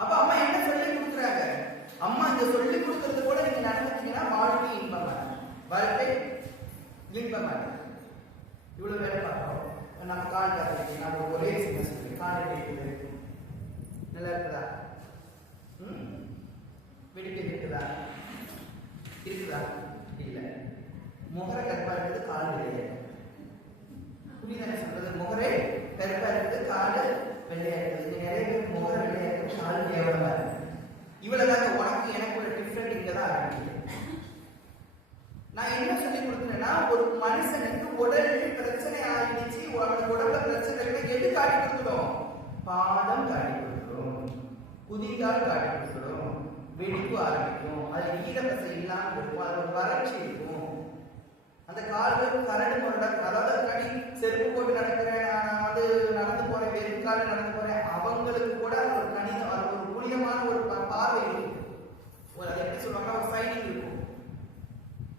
அப்ப அம்மா என்ன சொல்லி கொடுக்குறாங்க? அம்மா இந்த சொல்லி கொடுக்கறது கூட நீங்க நடந்துட்டீங்கன்னா வாழ்க்கை இன்பமா, வாழ்க்கை இன்பமா. இவ்வளவு வேலை பார்க்கிறோம். நம்ம கால் காத்துக்கு நம்ம ஒரே செமஸ்டர் கால் கேட்குது, நல்லா இருக்குதா? வெடிக்க இருக்குதா? இருக்குதா? இல்ல. முகர கற்பா இருக்குது, கால் வெள்ளையா. புரியுதானே சொல்றது? முகரே கற்பா இருக்குது, கால் வெள்ளையா இருக்குது. இது நிறைய பேர் முகர வெள்ளையா இருக்கு, கால் கேவலமா இருக்கு. இவ்வளவுதாங்க. உனக்கு எனக்கு ஒரு டிஃபரெண்ட் இங்கதான் ஆரம்பிக்குது. நான் என்ன சொல்லி கொடுத்தேன்னா, ஒரு மனுஷனுக்கு உடலில் பிரச்சனை ஆயிடுச்சு, அவனுக்கு உடம்புல பிரச்சனை எது காட்டி கொடுத்துடும்? பாதம் காட்டி கொடுத்துடும், குதிகால் காட்டி கொடுத்துடும், வெடிப்பு ஆரம்பிக்கும், அது ஈரப்பசை இல்லாம இருக்கும், அது ஒரு வறட்சி இருக்கும், அந்த கால்கள் கரடு முரட. அதாவது கடி செருப்பு போட்டு நடக்கிறேன், நான் வந்து நடந்து போறேன், வெறுக்கால நடந்து போறேன், அவங்களுக்கு கூட அது ஒரு கணிதம், அது ஒரு புனிதமான ஒரு பார்வை இருக்கு. ஒரு அது எப்படி சொல்லுவாங்கன்னா ஒரு சைனிங் இருக்கும்.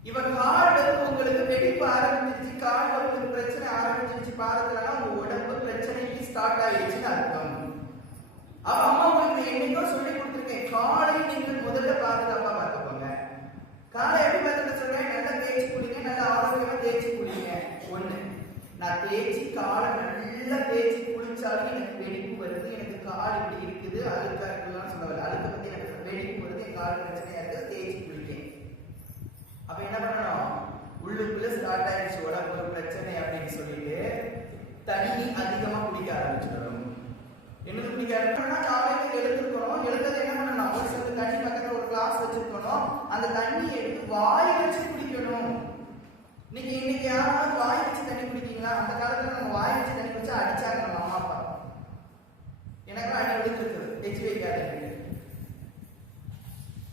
இவன் கால் உங்களுக்கு வெடிப்பு ஆரம்பிச்சிருச்சு, கால் உங்களுக்கு பிரச்சனை ஆரம்பிச்சிருச்சு பாருங்கன்னா உங்க உடம்பு பிரச்சனைக்கு ஸ்டார்ட் ஆயிடுச்சுன்னு அர்த்தம். அப்ப அம்மா உங்களுக்கு என்னைக்கோ சொல்லி கொடுத்துருக்கேன், காலை நீங்கள் முதல்ல பாதுகாப்பா பார்த்துக்கோங்க. காலை எப்படி பார்த்துக்க சொல்றேன்? நல்லா தேய்ச்சி குளிங்க, நல்லா ஆரோக்கியமா தேய்ச்சி குளிங்க. ஒண்ணு, நான் தேய்ச்சி காலை நல்லா தேய்ச்சி குளிச்சாலும் எனக்கு வெடிப்பு வருது, எனக்கு கால் இப்படி இருக்குது, அழுக்கா இருக்குலாம் சொல்லுவாங்க. அழுக்க பத்தி எனக்கு வெடிப்பு வருது, என் கால் பிரச்சனையா இருக்குது, தேய்ச்சி குளிக்கேன். அப்ப என்ன பண்ணணும்? உள்ளுக்குள்ள ஸ்டார்ட் ஆயிடுச்சு உடம்பு ஒரு பிரச்சனை அப்படின்னு சொல்லிட்டு தண்ணி அதிகமா குடிக்க ஆரம்பிச்சிடணும். என்னது குடிக்க ஆரம்பிச்சோம்னா, காலையில எழுந்திருக்கணும், எழுந்ததை என்ன பண்ணணும்? ஒரு சில தண்ணி பக்கத்துல ஒரு கிளாஸ் வச்சிருக்கணும், அந்த தண்ணியை எடுத்து வாய் வச்சு குடிக்கணும். இன்னைக்கு யாராவது வாய் வச்சு தண்ணி குடிக்கீங்களா? அந்த காலத்துல நம்ம வாய் வச்சு தண்ணி குடிச்சா அடிச்சாங்க நம்ம அம்மா அப்பா. எனக்கு அடி விழுந்துருக்குது, எச்சு வைக்காது.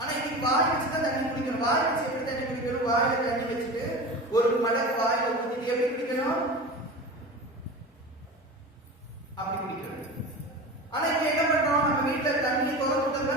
ஆனா இன்னைக்கு வாய் வச்சுதான் தண்ணி குடிக்கணும். வாய் வச்சு எப்படி தண்ணி குடிக்கணும்? வாயில தண்ணி வச்சுட்டு ஒரு மடக்கு வாயில ஊத்திட்டு எப்படி குடிக்கணும்? அப்படி குடிக்கணும். ஆனா இப்ப என்ன பண்றோம்? நம்ம வீட்டுல தண்ணி திறந்து விட்டோம்னா